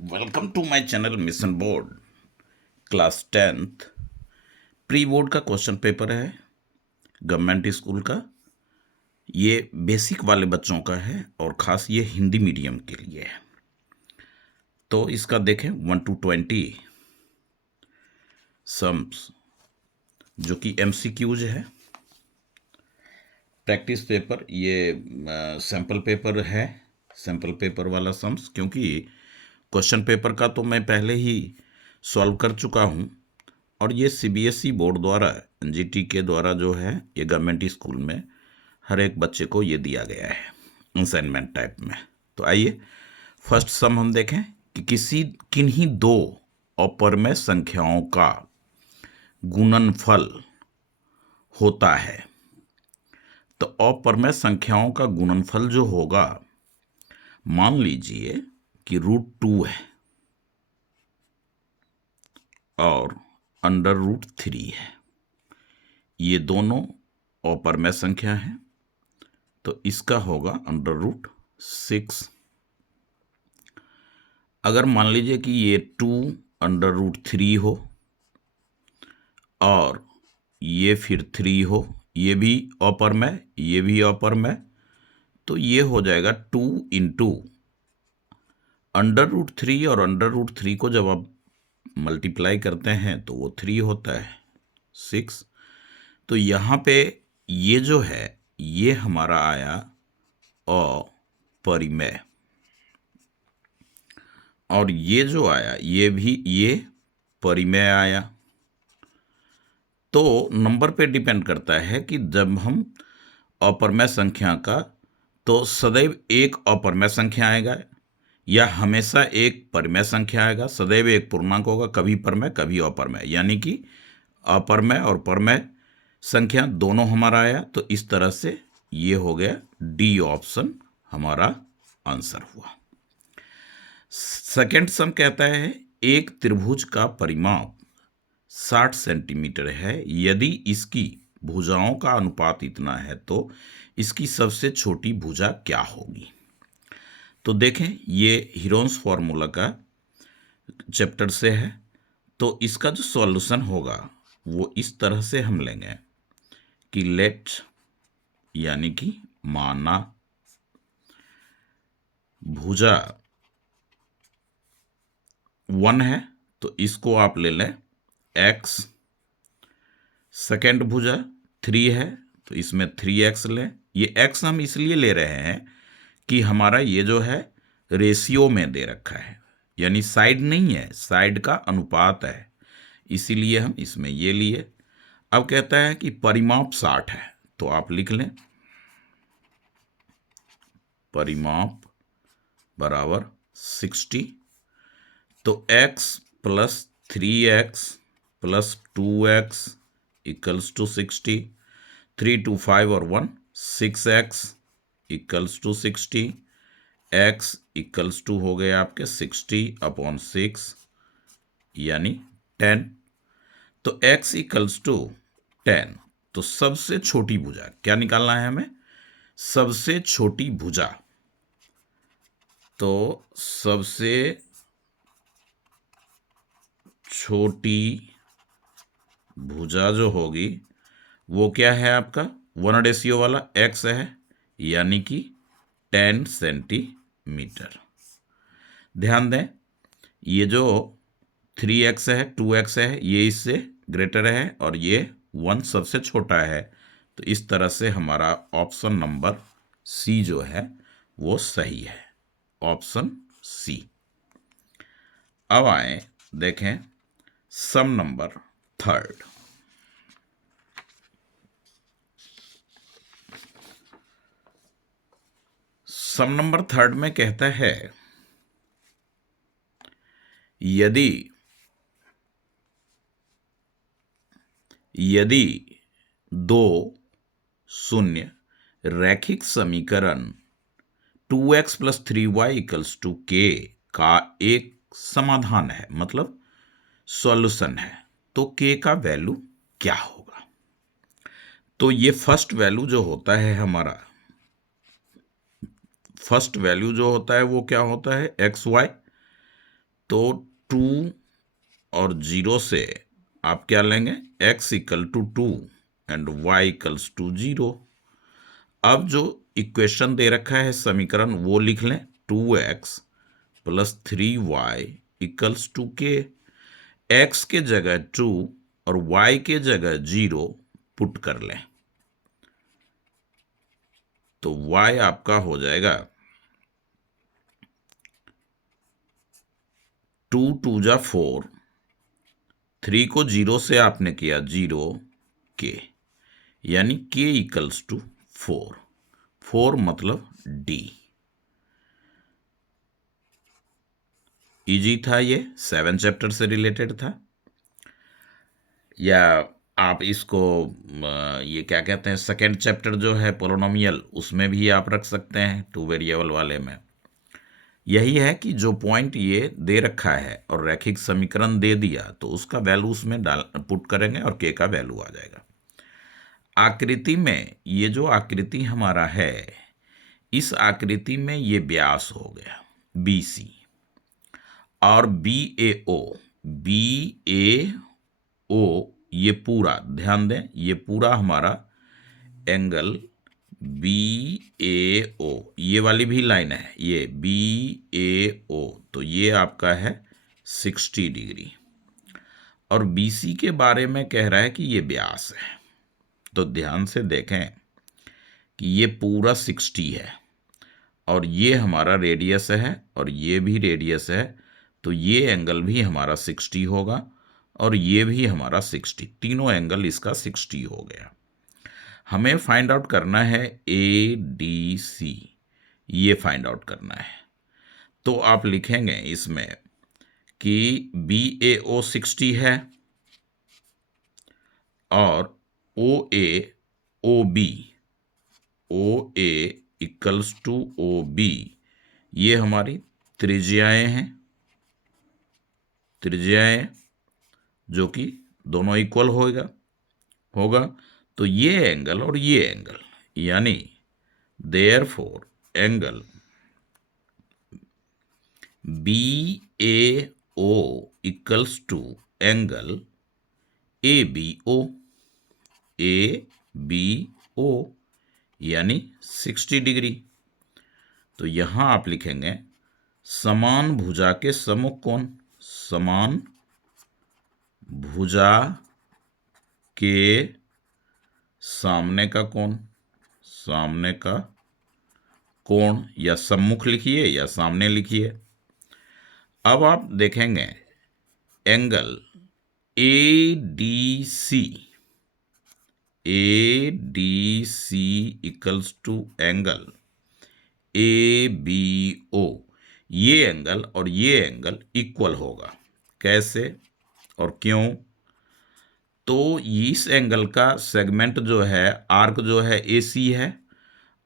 Welcome to my channel mission board class 10th pre board का question paper है government school का। ये basic वाले बच्चों का है और ख़ास ये हिंदी मीडियम के लिए है। तो इसका देखें 1 to 20 सम्स जो कि MCQs है। प्रैक्टिस पेपर ये सैम्पल पेपर है, सैम्पल पेपर वाला सम्स, क्योंकि क्वेश्चन पेपर का तो मैं पहले ही सॉल्व कर चुका हूँ और ये CBSE बोर्ड द्वारा NGT के द्वारा जो है ये गवर्नमेंट स्कूल में हर एक बच्चे को ये दिया गया है असाइनमेंट टाइप में। तो आइए फर्स्ट सम हम देखें कि किन्हीं दो अपरमेय संख्याओं का गुणनफल होता है। तो अपरमेय संख्याओं का गुणनफल जो होगा, मान लीजिए कि √2 है और √3 है। ये दोनों अपरमेय संख्या हैं, तो इसका होगा √6। अगर मान लीजिए कि ये 2 √3 हो और ये फिर 3 हो, ये भी अपरमेय, ये भी अपरमेय, तो ये हो जाएगा 2 × √3 और √3 को जब आप मल्टीप्लाई करते हैं तो वो 3 होता है 6। तो यहाँ पे ये जो है ये हमारा आया अपरिमेय और ये जो आया ये परिमेय आया। तो नंबर पे डिपेंड करता है कि जब हम अपरमेय संख्या का, तो सदैव एक अपरमेय संख्या आएगा या हमेशा एक परिमेय संख्या आएगा, सदैव एक पूर्णांक होगा, कभी परमेय कभी अपरमेय, यानी कि अपरमेय और परमेय संख्या दोनों हमारा आया। तो इस तरह से ये हो गया डी ऑप्शन हमारा आंसर हुआ। सेकेंड सम कहता है एक त्रिभुज का परिमाप 60 सेंटीमीटर है, यदि इसकी भुजाओं का अनुपात इतना है तो इसकी सबसे छोटी भुजा क्या होगी। तो देखें ये हीरोन्स फॉर्मूला का चैप्टर से है, तो इसका जो सॉल्यूशन होगा वो इस तरह से हम लेंगे कि लेट, यानी कि माना भुजा 1 है तो इसको आप ले लें x, सेकेंड भुजा 3 है तो इसमें 3x लें। ये x हम इसलिए ले रहे हैं कि हमारा ये जो है रेशियो में दे रखा है, यानी साइड नहीं है, साइड का अनुपात है, इसीलिए हम इसमें ये लिए। अब कहता है कि परिमाप 60 है, तो आप लिख लें परिमाप बराबर 60। तो x + 3x + 2x = 60, 3 2 5 और 1 6x = 60, x = हो गए आपके 60/6 यानी 10। तो x = 10। तो सबसे छोटी भुजा क्या निकालना है हमें, सबसे छोटी भुजा। तो सबसे छोटी भुजा जो होगी वो क्या है आपका 1 रेशियो वाला x है, यानी कि 10 सेंटीमीटर। ध्यान दें ये जो 3x है 2x है ये इससे ग्रेटर है और ये 1 सबसे छोटा है, तो इस तरह से हमारा ऑप्शन नंबर C जो है वो सही है, ऑप्शन C। अब आए देखें सम नंबर 3। सम नंबर 3 में कहता है यदि दो शून्य रैखिक समीकरण 2x + 3y = k का एक समाधान है, मतलब सॉल्यूशन है, तो k का वैल्यू क्या होगा। तो ये फर्स्ट वैल्यू जो होता है हमारा, फर्स्ट वैल्यू जो होता है वो क्या होता है xy, तो 2 और 0 से आप क्या लेंगे, x equal to 2 and y equals to 0। अब जो इक्वेशन दे रखा है समीकरण वो लिख लें, 2x plus 3y equals to k. x के जगह 2 और y के जगह 0 पुट कर लें तो y आपका हो जाएगा 2 2 जा 4, 3 को 0 से आपने किया 0 k, यानी k इक्वल्स टू 4। 4 मतलब D। इजी था, ये 7 चैप्टर से रिलेटेड था। या आप इसको ये क्या कहते हैं, सेकेंड चैप्टर जो है पोलिनोमियल, उसमें भी आप रख सकते हैं 2 वेरिएबल वाले में। यही है कि जो पॉइंट ये दे रखा है और रैखिक समीकरण दे दिया तो उसका वैल्यू उसमें पुट करेंगे और के का वैल्यू आ जाएगा। आकृति में ये जो आकृति हमारा है, इस आकृति में ये व्यास हो गया BC और BAO ये पूरा, ध्यान दें, ये पूरा हमारा एंगल BAO, ये वाली भी लाइन है, ये BAO, तो ये आपका है 60 डिग्री। और BC के बारे में कह रहा है कि ये व्यास है, तो ध्यान से देखें कि ये पूरा 60 है और ये हमारा रेडियस है और ये भी रेडियस है, तो ये एंगल भी हमारा 60 होगा और ये भी हमारा 60, तीनों एंगल इसका 60 हो गया। हमें फाइंड आउट करना है ADC, ये फाइंड आउट करना है। तो आप लिखेंगे इसमें कि BAO 60 है और OA इक्वल्स टू OB, ये हमारी त्रिज्याएं हैं, जो कि दोनों इक्वल होगा। तो ये एंगल और ये एंगल, यानी therefore angle BAO equals to angle ABO, यानी 60 डिग्री। तो यहां आप लिखेंगे समान भुजा के सम्मुख कोण, समान भुजा के सामने का कोण, या सम्मुख लिखिए या सामने लिखिए। अब आप देखेंगे angle ADC equals to angle ABO, ये एंगल और ये एंगल इक्वल होगा। कैसे और क्यों? तो इस एंगल का सेगमेंट जो है, आर्क जो है AC है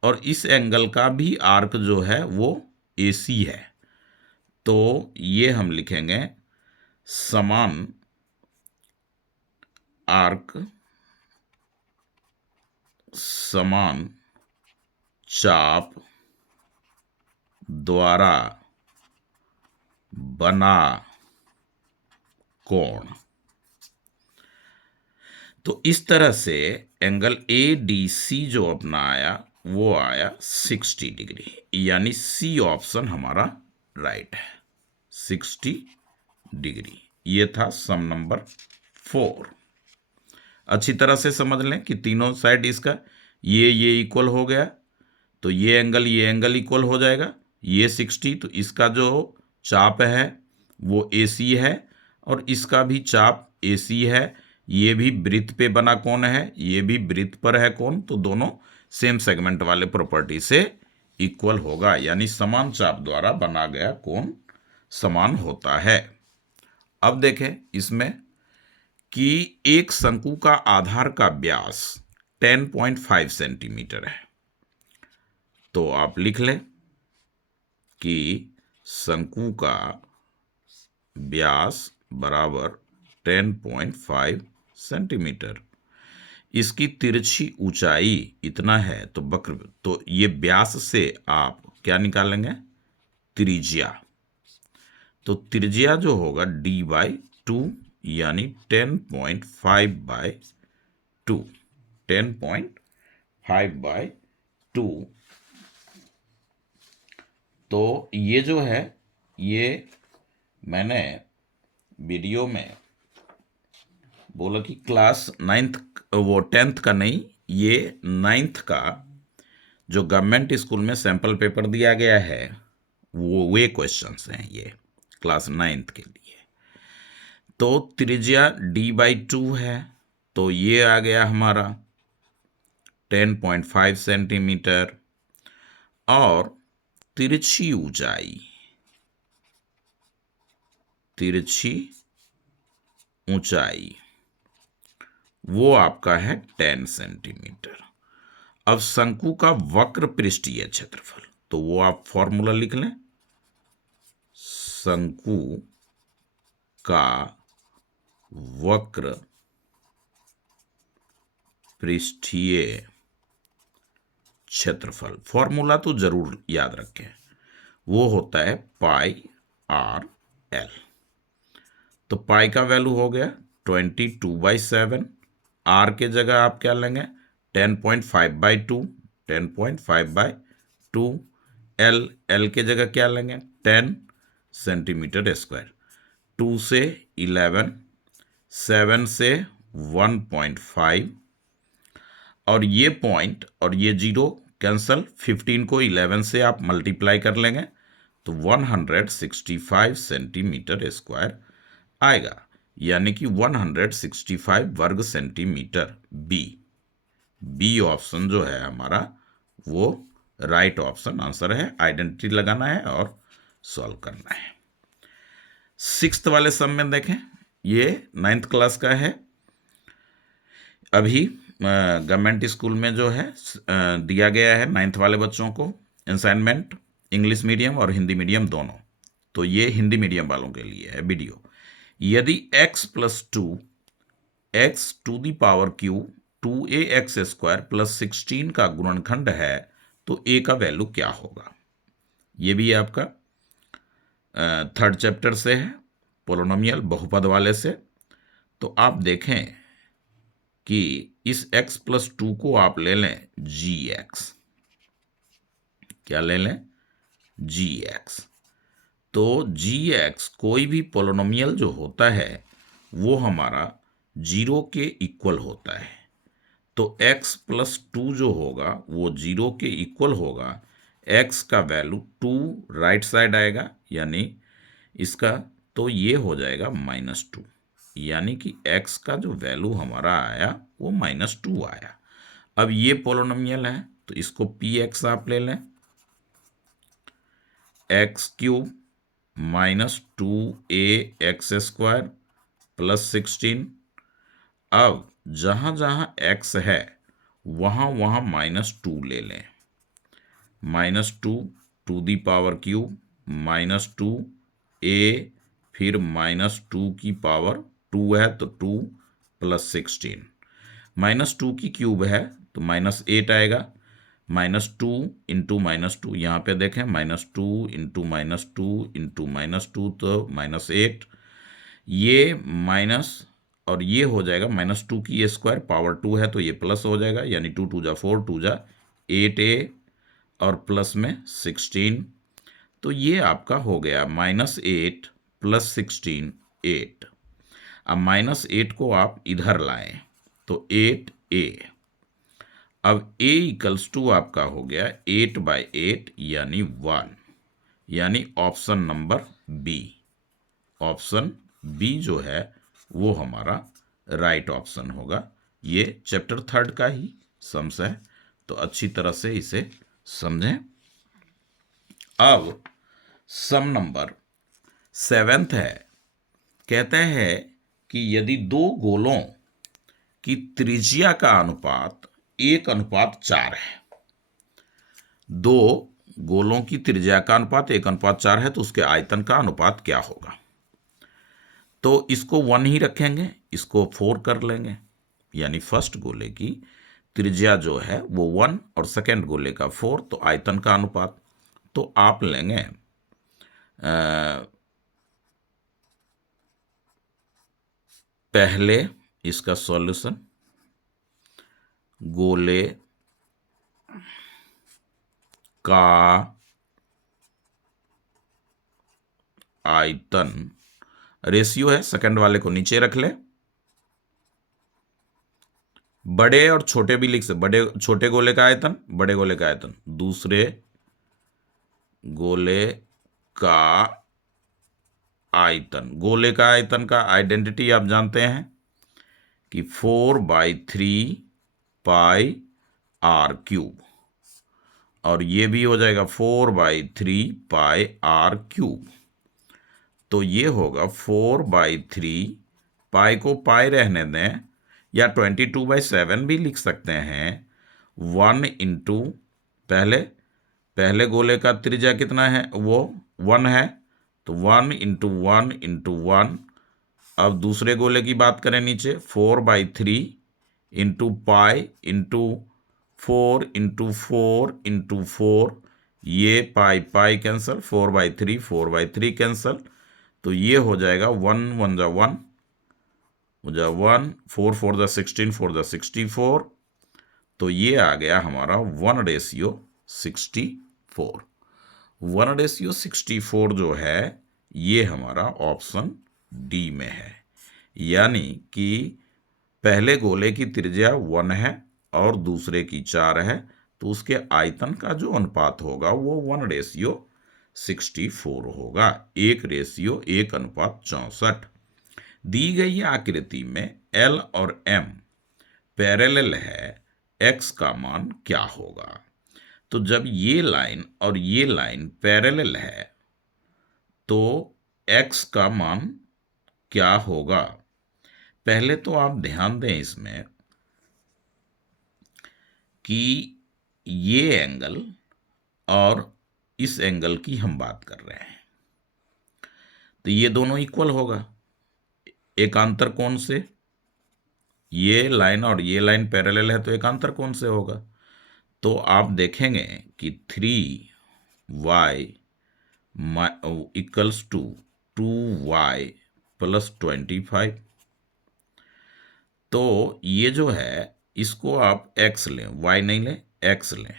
और इस एंगल का भी आर्क जो है वो AC है। तो ये हम लिखेंगे समान आर्क, समान चाप द्वारा बना कोण। तो इस तरह से एंगल ADC जो अपना आया वो आया 60 डिग्री, यानी C ऑप्शन हमारा राइट है, 60 डिग्री। ये था सम नंबर 4। अच्छी तरह से समझ लें कि तीनों साइड इसका ये इक्वल हो गया, तो ये एंगल इक्वल हो जाएगा। ये 60, तो इसका जो चाप है वो AC है और इसका भी चाप AC है। ये भी वृत्त पे बना कोण है, ये भी वृत्त पर है कोण, तो दोनों सेम सेगमेंट वाले प्रॉपर्टी से इक्वल होगा, यानी समान चाप द्वारा बना गया कोण समान होता है। अब देखें इसमें कि एक शंकु का आधार का व्यास 10.5 सेंटीमीटर है। तो आप लिख लें कि शंकु का व्यास बराबर 10.5 सेंटीमीटर, इसकी तिरछी ऊंचाई इतना है, तो वक्र, तो ये व्यास से आप क्या निकालेंगे, त्रिज्या। तो त्रिज्या जो होगा d/2 यानी 10.5/2, 10.5/2। तो ये जो है, ये मैंने वीडियो में बोला कि क्लास 9th, वो 10th का नहीं, ये 9th का जो गवर्नमेंट स्कूल में सैंपल पेपर दिया गया है, वो वे क्वेश्चंस हैं ये क्लास 9th के लिए। तो त्रिज्या d/2 है, तो ये आ गया हमारा 10.5 सेंटीमीटर। और तिरछी ऊंचाई, तिरछी ऊंचाई वो आपका है 10 सेंटीमीटर। अब शंकु का वक्र पृष्ठीय क्षेत्रफल, तो वो आप फॉर्मूला लिख लें। शंकु का वक्र पृष्ठीय क्षेत्रफल, फॉर्मूला तो जरूर याद रखें, वो होता है πr/l। तो पाई का वैल्यू हो गया 22/7। आर के जगह आप क्या लेंगे 10.5/2, 10.5/2। एल के जगह क्या लेंगे 10 सेंटीमीटर स्क्वायर। 2 से 11, 7 से 1.5, और ये पॉइंट और ये जीरो कैंसल। 15 को 11 से आप मल्टीप्लाई कर लेंगे तो 165 सेंटीमीटर स्क्वायर आएगा, यानी कि 165 वर्ग सेंटीमीटर। बी ऑप्शन जो है हमारा वो राइट ऑप्शन आंसर है। आइडेंटिटी लगाना है और सॉल्व करना है। 6th वाले सम में देखें, ये 9th क्लास का है। अभी गवर्नमेंट स्कूल में जो है दिया गया है 9th वाले बच्चों को असाइनमेंट, इंग्लिश मीडियम और हिंदी मीडियम दोनों। तो ये हिंदी मीडियम वालों के लिए है वीडियो। यदि x + 2 x⁵ 2ax² + 16 का गुणनखंड है तो a का वैल्यू क्या होगा। ये भी आपका 3rd चैप्टर से है, पोलिनोमियल बहुपद वाले से। तो आप देखें कि इस x + 2 को आप ले लें gx। क्या ले लें gx। तो gx कोई भी पोलिनोमियल जो होता है वो हमारा 0 के इक्वल होता है। तो x + 2 जो होगा वो 0 के इक्वल होगा। x का वैल्यू 2 राइट साइड आएगा, यानी इसका तो ये हो जाएगा -2, यानी कि x का जो वैल्यू हमारा आया वो -2 आया। अब ये पोलिनोमियल है तो इसको px आप ले लें, x³ - 2ax² + 16। अब जहां जहां x है वहां वहां -2 ले लें। -2 ⁵ -2a, फिर -2 है तो 2 + 16। -2 की क्यूब है तो -8 आएगा। -2 × -2, यहाँ पे देखें -2 × -2 तो -8। ये माइनस और ये हो जाएगा -2 की स्क्वायर, पावर 2 है तो ये प्लस हो जाएगा, यानी 2 × 2 = 4, 2 × 8a और प्लस में 16। तो ये आपका हो गया -8 + 16 8। अब -8 को आप इधर लाएं तो 8a। अब a = आपका हो गया 8/8 यानी 1, यानी option number B. Option B जो है वो हमारा राइट ऑप्शन होगा। ये चैप्टर 3rd का ही सम्स है, तो अच्छी तरह से इसे समझें। अब सम नंबर 7th है। कहते हैं कि यदि 2 गोलों की त्रिज्या का अनुपात 1:4 है, 2 गोलों की त्रिज्या का अनुपात 1:4 है तो उसके आयतन का अनुपात क्या होगा। तो इसको 1 ही रखेंगे, इसको 4 कर लेंगे, यानी फर्स्ट गोले की त्रिज्या जो है वो 1 और सेकेंड गोले का 4, तो आयतन का अनुपात तो आप लेंगे पहले इसका सॉल्यूशन, गोले का आयतन, रेशियो है, सेकंड वाले को नीचे रख ले। बड़े और छोटे भी लिख सकते, बड़े छोटे गोले का आयतन, बड़े गोले का आयतन, दूसरे गोले का आयतन। गोले का आयतन का आइडेंटिटी आप जानते हैं कि 4/3 पाई r क्यूब, और ये भी हो जाएगा 4/3 पाई r क्यूब। तो ये होगा 4/3, पाई को पाई रहने दें, या 22/7 भी लिख सकते हैं। 1 इंटू पहले गोले का त्रिज्या कितना है, वो 1 है, तो 1 इंटू 1 इंटू 1। अब दूसरे गोले की बात करें, नीचे 4/3 into pi into 4 into 4 into 4, ये पाई पाई कैंसल, 4/3 कैंसल, तो ये हो जाएगा 1 1 जा 1 हो जा 1, 4 4 जा 16, 4 जा 64, तो ये आ गया हमारा 1/64। 1/64 जो है ये हमारा ऑप्शन डी में है, यानी कि पहले गोले की त्रिज्या 1 है और दूसरे की 4 है, तो उसके आयतन का जो अनुपात होगा वो 1/64 होगा, 1/1:64। दी गई आकृति में L और M पैरेलल है, X का मान क्या होगा? तो जब ये लाइन और ये लाइन पैरेलल है तो X का मान क्या होगा? पहले तो आप ध्यान दें इसमें कि ये एंगल और इस एंगल की हम बात कर रहे हैं, तो ये दोनों इक्वल होगा एकांतर कोण से। ये लाइन और ये लाइन पैरेलल है तो एकांतर कोण से होगा। तो आप देखेंगे कि 3y equals to 2y plus 25। तो ये जो है इसको आप x लें, y नहीं लें, x लें,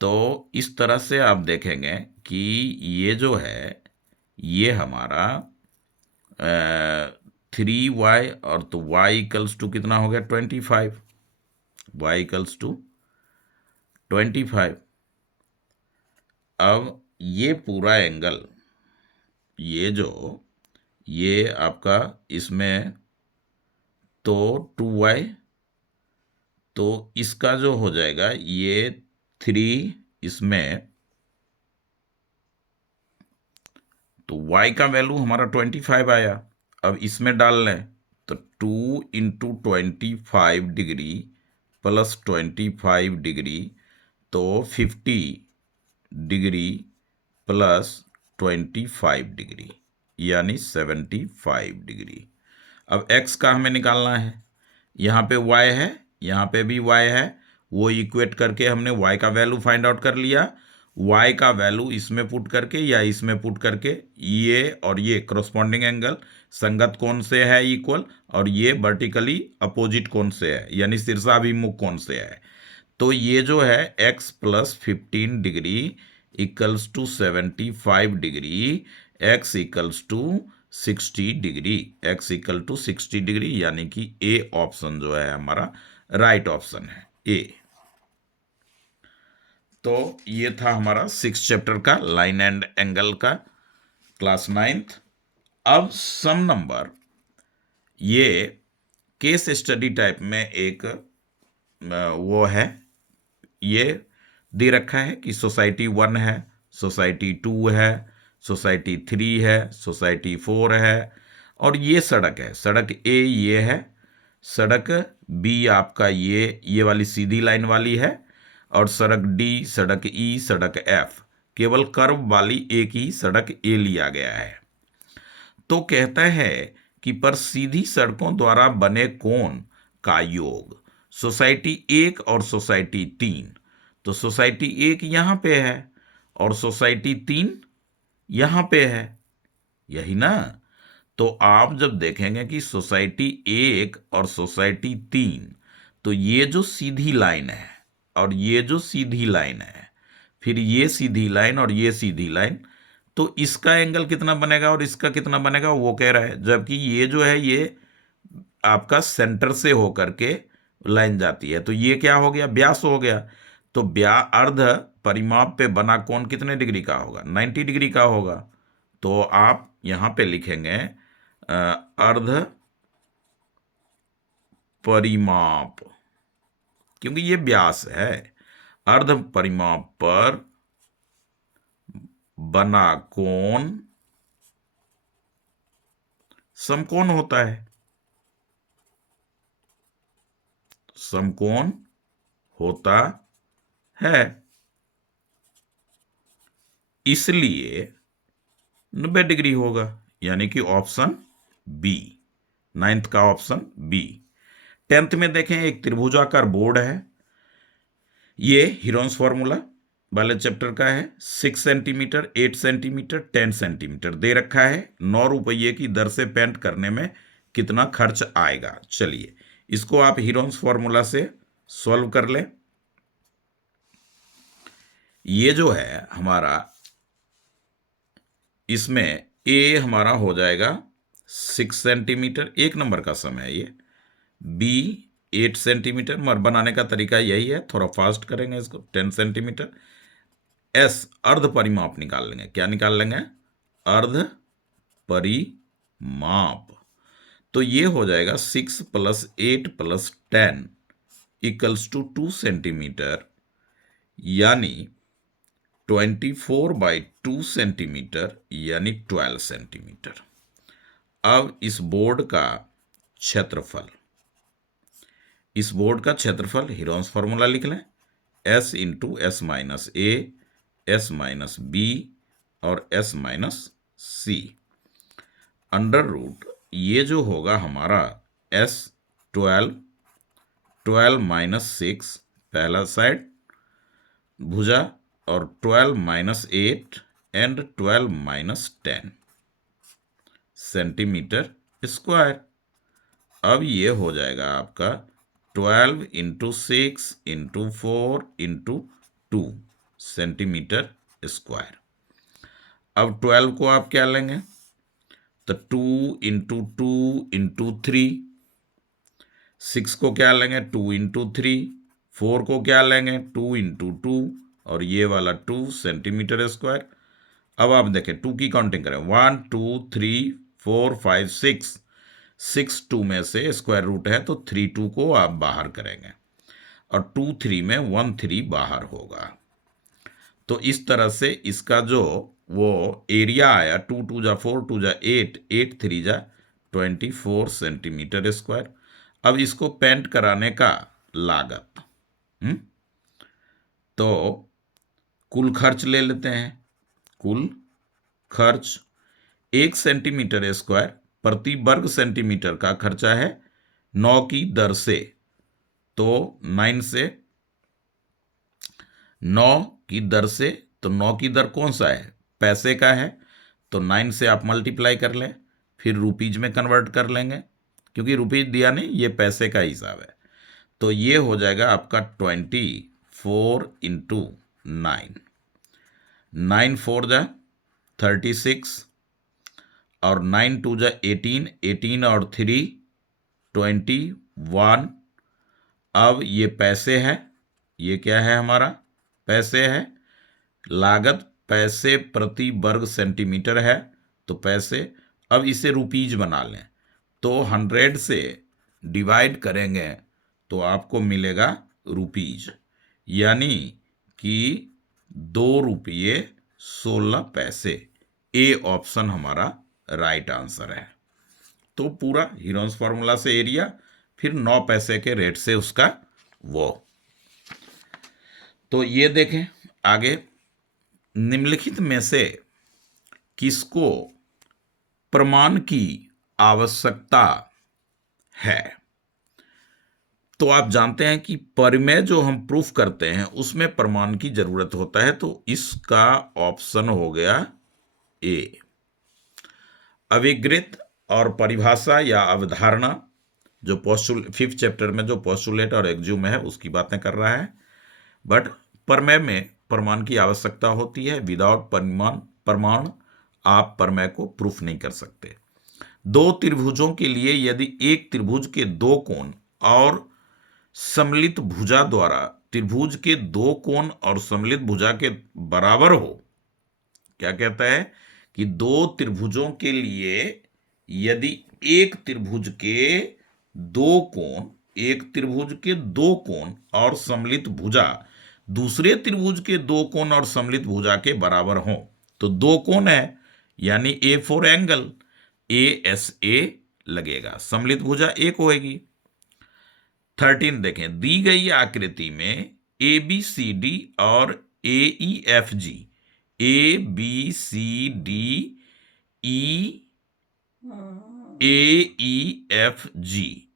तो इस तरह से आप देखेंगे कि ये जो है ये हमारा 3y, और तो y इक्वल्स टू कितना हो गया 25, y इक्वल्स टू 25। अब ये पूरा एंगल, ये आपका इसमें तो 2y, तो इसका जो हो जाएगा ये 3 इसमें, तो y का वैल्यू हमारा 25 आया। अब इसमें डाल लें तो 2 इंटू 25 डिग्री प्लस 25 डिग्री, तो 50 डिग्री प्लस 25 डिग्री यानी 75 डिग्री। अब x का हमें निकालना है, यहाँ पे y है, यहाँ पे भी y है, वो इक्वेट करके हमने y का वैल्यू फाइंड आउट कर लिया। y का वैल्यू इसमें पुट करके या इसमें पुट करके ये और ये करस्पॉन्डिंग एंगल संगत कोण से है इक्वल, और ये वर्टिकली अपोजिट कोण से है यानी शीर्षाभिमुख कोण से है। तो ये जो है x plus 15 degree equals to 75 degree, x equals to 60 degree, x equal to 60 degree, यानी कि ए ऑप्शन जो है हमारा राइट ऑप्शन है, ए। तो ये था हमारा 6 चैप्टर का लाइन एंड एंगल का क्लास 9th। अब सम नंबर, ये केस स्टडी टाइप में एक वो है, ये दे रखा है कि सोसाइटी 1 है, सोसाइटी 2 है, सोसाइटी 3 है, सोसाइटी 4 है, और ये सड़क है, सड़क ए ये है, सड़क बी आपका ये वाली सीधी लाइन वाली है, और सड़क डी, सड़क ई, सड़क एफ, केवल कर्व वाली एक ही सड़क ए लिया गया है। तो कहता है कि पर सीधी सड़कों द्वारा बने कोण का योग सोसाइटी 1 और सोसाइटी 3, तो सोसाइटी 1 यहाँ पे है और सोसाइटी 3 यहाँ पे है, यही ना। तो आप जब देखेंगे कि सोसाइटी 1 और सोसाइटी 3, तो ये जो सीधी लाइन है और ये जो सीधी लाइन है, फिर ये सीधी लाइन और ये सीधी लाइन, तो इसका एंगल कितना बनेगा और इसका कितना बनेगा वो कह रहा है। जबकि ये जो है ये आपका सेंटर से होकर के लाइन जाती है, तो ये क्या हो गया, व्यास हो गया। तो अर्ध परिमाप पे बना कोण कितने डिग्री का होगा, 90 डिग्री का होगा। तो आप यहां पे लिखेंगे अर्ध परिमाप, क्योंकि ये व्यास है। अर्ध परिमाप पर बना कोण समकोण होता है, समकोण होता है, इसलिए 90 डिग्री होगा, यानी कि ऑप्शन बी, 9th का ऑप्शन बी। 10th में देखें, एक त्रिभुजाकार बोर्ड है, ये हीरोन्स फॉर्मूला वाले चैप्टर का है। 6 सेंटीमीटर, 8 सेंटीमीटर, 10 सेंटीमीटर दे रखा है। 9 रुपये की दर से पेंट करने में कितना खर्च आएगा। चलिए इसको आप हीरोन्स फॉर्मूला से सॉल्व कर लें। ये जो है हमारा, इसमें ए हमारा हो जाएगा 6 सेंटीमीटर, 1 नंबर का समय है ये। बी 8 सेंटीमीटर, मगर बनाने का तरीका यही है, थोड़ा फास्ट करेंगे इसको। 10 सेंटीमीटर। एस अर्ध परिमाप निकाल लेंगे। क्या निकाल लेंगे, अर्ध परिमाप। तो ये हो जाएगा 6 + 8 + 10 = 2 सेंटीमीटर, यानी 24/2 सेंटीमीटर, यानी 12 सेंटीमीटर। अब इस बोर्ड का क्षेत्रफल, इस बोर्ड का क्षेत्रफल हीरोन्स फॉर्मूला लिख लें, S × S - A, S - B और S - C √ ये जो होगा हमारा S 12, 12 - 6 पहला साइड भुजा, और 12 - 8 एंड 12 - 10 सेंटीमीटर स्क्वायर। अब ये हो जाएगा आपका 12 × 6 × 4 × 2 सेंटीमीटर स्क्वायर। अब 12 को आप क्या लेंगे, तो 2 × 2 × 3। 6 को क्या लेंगे, 2 × 3। 4 को क्या लेंगे, 2 × 2, और ये वाला 2 सेंटीमीटर स्क्वायर। अब आप देखें 2 की काउंटिंग करें, 1 2 3 4 5 6। 6 2 में से स्क्वायर रूट है, तो 3 2 को आप बाहर करेंगे, और 2 3 में 1 3 बाहर होगा। तो इस तरह से इसका जो वो एरिया आया, 2 2 जा 4, 2 जा 8, 8 3 जा 24 सेंटीमीटर स्क्वायर। अब इसको पेंट कराने का लागत, तो कुल खर्च ले लेते हैं। कुल खर्च 1 सेंटीमीटर स्क्वायर प्रति वर्ग सेंटीमीटर का खर्चा है 9 की दर से। तो 9 से 9 की दर से, तो 9 की दर कौन सा है, पैसे का है, तो 9 से आप मल्टीप्लाई कर लें, फिर रुपीज में कन्वर्ट कर लेंगे, क्योंकि रुपीज दिया नहीं, ये पैसे का हिसाब है। तो ये हो जाएगा आपका 24 × 9। 9 4 जा 36, और 9 2 जा 18, 18 और 3 21। अब ये पैसे है, ये क्या है हमारा, पैसे है। लागत पैसे प्रति वर्ग सेंटीमीटर है, तो पैसे। अब इसे रुपीज बना लें, तो 100 से डिवाइड करेंगे तो आपको मिलेगा रुपीज, यानी कि 2 रुपये 16 पैसे। ए ऑप्शन हमारा राइट आंसर है। तो पूरा हीरोन्स फॉर्मूला से एरिया, फिर 9 पैसे के रेट से उसका वो। तो ये देखें आगे, निम्नलिखित में से किसको प्रमाण की आवश्यकता है। तो आप जानते हैं कि परिमेय जो हम प्रूफ करते हैं उसमें प्रमाण की जरूरत होता है, तो इसका ऑप्शन हो गया ए। अविकृत और परिभाषा या अवधारणा जो फिफ्थ चैप्टर में जो पोस्टुलेट और एक्ज्यूम है उसकी बातें कर रहा है। बट प्रमेय में प्रमाण की आवश्यकता होती है। विदाउट प्रमाण आप प्रमेय को प्रूफ नहीं कर सकते। दो त्रिभुजों के लिए यदि एक त्रिभुज के दो कोण और सम्मिलित भुजा द्वारा त्रिभुज के दो कोण और सम्मिलित भुजा के बराबर हो, क्या कहता है कि दो त्रिभुजों के लिए यदि एक त्रिभुज के दो कोण और सम्मिलित भुजा दूसरे त्रिभुज के दो कोण और सम्मिलित भुजा के बराबर हो, तो दो कोण है यानी A4 एंगल ASA लगेगा, सम्मिलित भुजा एक होगी। 13 देखें, दी गई आकृति में ABCD और AEFG ABCDE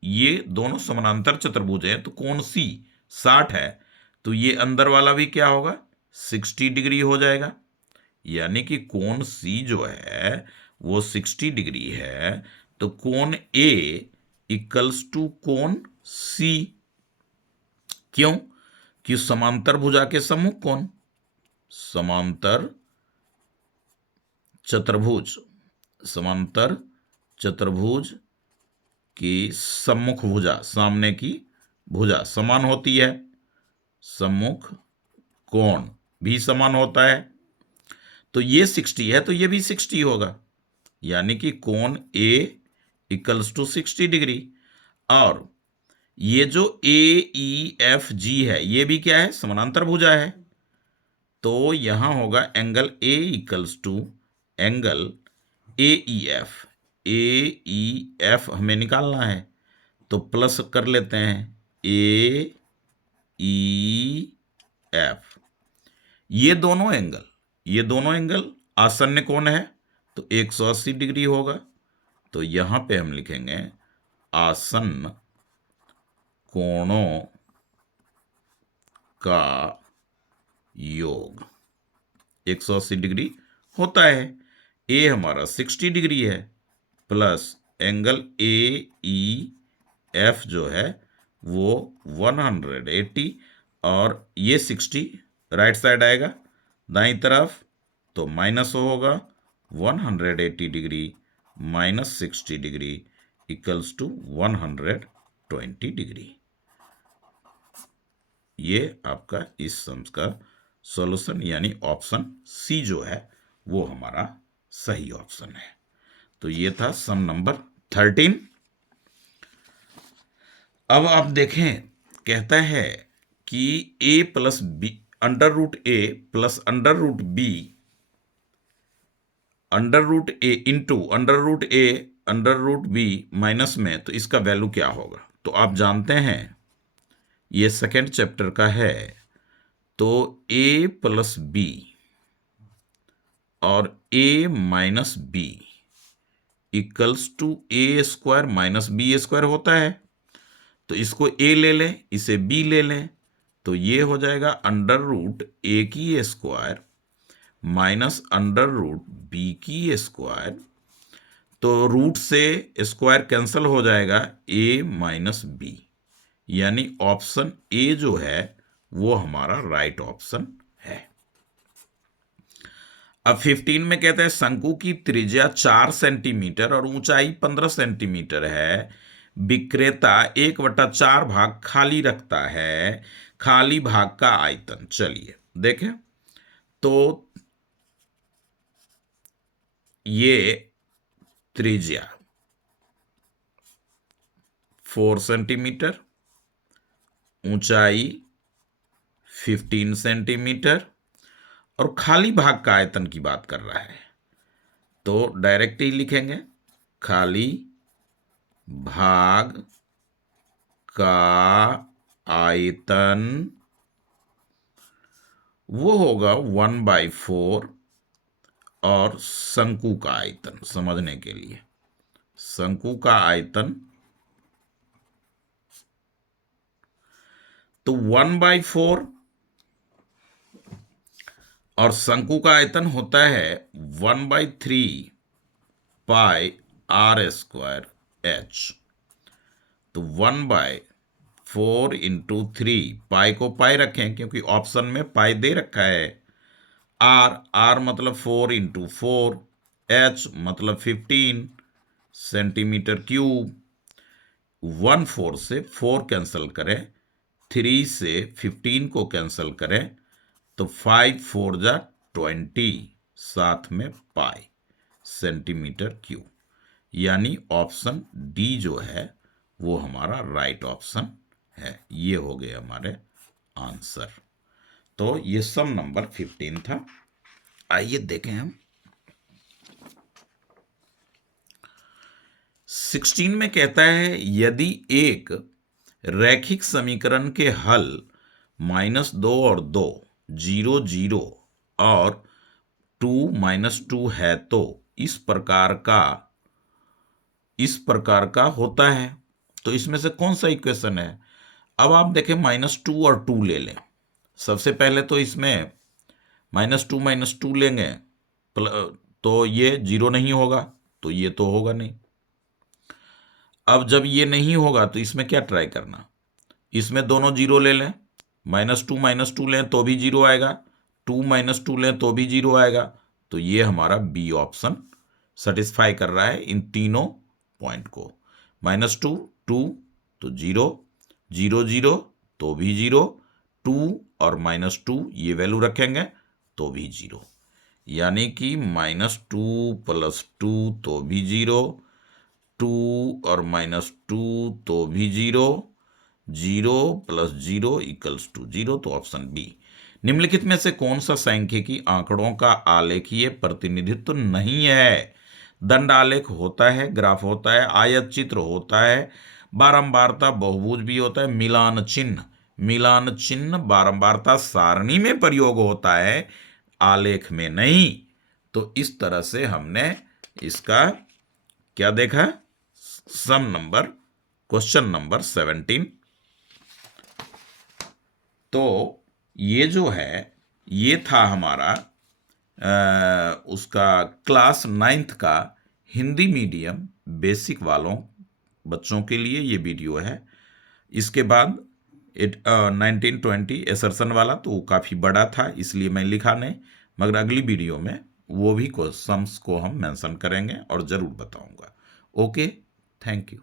ये दोनों समानांतर चतुर्भुज हैं, तो कोण C 60 है, तो ये अंदर वाला भी क्या होगा 60 डिग्री हो जाएगा। यानी कि कोण C जो है वो 60 डिग्री है, तो कोण A इक्वल्स टू कोण C। क्यों? कि समांतर भुजा के सम्मुख कोण, समांतर चतुर्भुज की सम्मुख भुजा, सामने की भुजा समान होती है, सम्मुख कोण भी समान होता है। तो ये 60 है तो ये भी 60 होगा, यानी कि कोण A इक्वल्स टू 60 डिग्री। और ये जो AEFG है ये भी क्या है, समानांतर भुजा है, तो यहां होगा angle A equals to angle AEF हमें निकालना है, तो प्लस कर लेते हैं AEF। ये दोनों एंगल आसन्न कोण है, तो 180 डिग्री होगा, तो यहां पे हम लिखेंगे आसन्न कोणों का योग 180 डिग्री होता है। ए हमारा 60 डिग्री है, प्लस एंगल AEF जो है वो 180, और ये 60 राइट साइड आएगा दाईं तरफ, तो माइनस होगा 180 degree minus 60 degree equals to 120 degree. ये आपका इस सम्स का सॉल्यूशन यानी ऑप्शन सी जो है वो हमारा सही ऑप्शन है। तो ये था सम नंबर 13। अब आप देखें, कहता है कि A plus B under root A plus under root B under root A into under root A under root B minus में, तो इसका वैल्यू क्या होगा। तो आप जानते हैं ये सेकेंड चैप्टर का है, तो A प्लस B और A minus B equals to A² minus B² होता है, तो इसको A ले लें, इसे B ले लें, तो ये हो जाएगा अंडर रूट A की square minus under root B की स्क्वायर, तो रूट से स्क्वायर कैंसिल हो जाएगा A माइनस B, यानी ऑप्शन A जो है वो हमारा राइट ऑप्शन है। अब 15 में कहते हैं शंकु की त्रिज्या 4 सेंटीमीटर और ऊंचाई 15 सेंटीमीटर है, विक्रेता 1/4 भाग खाली रखता है, खाली भाग का आयतन। चलिए देखें, तो ये त्रिज्या 4 सेंटीमीटर, ऊंचाई 15 सेंटीमीटर और खाली भाग का आयतन की बात कर रहा है, तो डायरेक्ट ही लिखेंगे खाली भाग का आयतन वो होगा 1/4, और शंकु का आयतन समझने के लिए शंकु का आयतन तो 1/4 और शंकु का आयतन होता है 1/3 पाई आर स्क्वायर एच। तो 1/4 इंटू 3, पाई को पाई रखें क्योंकि ऑप्शन में पाई दे रखा है। आर मतलब 4 इंटू 4, एच मतलब 15 सेंटीमीटर क्यूब। 1/4 से 4 कैंसिल करें, 3 से 15 को कैंसिल करें तो 5×4 = 20, साथ में पाई सेंटीमीटर क्यूब। यानी ऑप्शन डी जो है वो हमारा राइट ऑप्शन है। ये हो गए हमारे आंसर। तो ये सम नंबर 15 था। आइए देखें हम 16 में कहता है यदि एक रैखिक समीकरण के हल -2 और 2 0 0 और 2 -2 है तो इस प्रकार का होता है। तो इसमें से कौन सा इक्वेशन है? अब आप देखें -2 और 2 ले लें। सबसे पहले तो इसमें -2 लेंगे तो ये 0 नहीं होगा, तो ये तो होगा नहीं। अब जब ये नहीं होगा तो इसमें क्या ट्राई करना, इसमें दोनों 0 ले लें, -2 लें तो भी 0 आएगा, 2 -2 लें तो भी 0 आएगा। तो ये हमारा बी ऑप्शन सेटिस्फाई कर रहा है इन तीनों पॉइंट को। -2 2 तो 0 0 0 तो भी 0, 2 और -2 ये वैल्यू रखेंगे तो भी 0। यानी कि -2 + 2 तो भी 0, 2 और -2 तो भी 0, 0 + 0 = 0। तो ऑप्शन बी। निम्नलिखित में से कौन सा सांख्यिकी आंकड़ों का आलेखीय प्रतिनिधित्व नहीं है? दंड आलेख होता है, ग्राफ होता है, आयत चित्र होता है, बारंबारता बहुभुज भी होता है, मिलान चिन्ह बारंबारता सारणी में प्रयोग होता है, आलेख में नहीं। तो इस तरह से हमने इसका क्या देखा, क्वेश्चन नंबर 17। तो ये जो है ये था हमारा उसका क्लास 9th का हिंदी मीडियम बेसिक वालों बच्चों के लिए ये वीडियो है। इसके बाद 1920 एसरसन वाला तो काफ़ी बड़ा था इसलिए मैं लिखा नहीं, मगर अगली वीडियो में वो भी सम्स को हम मेंशन करेंगे और ज़रूर बताऊंगा। Okay, thank you.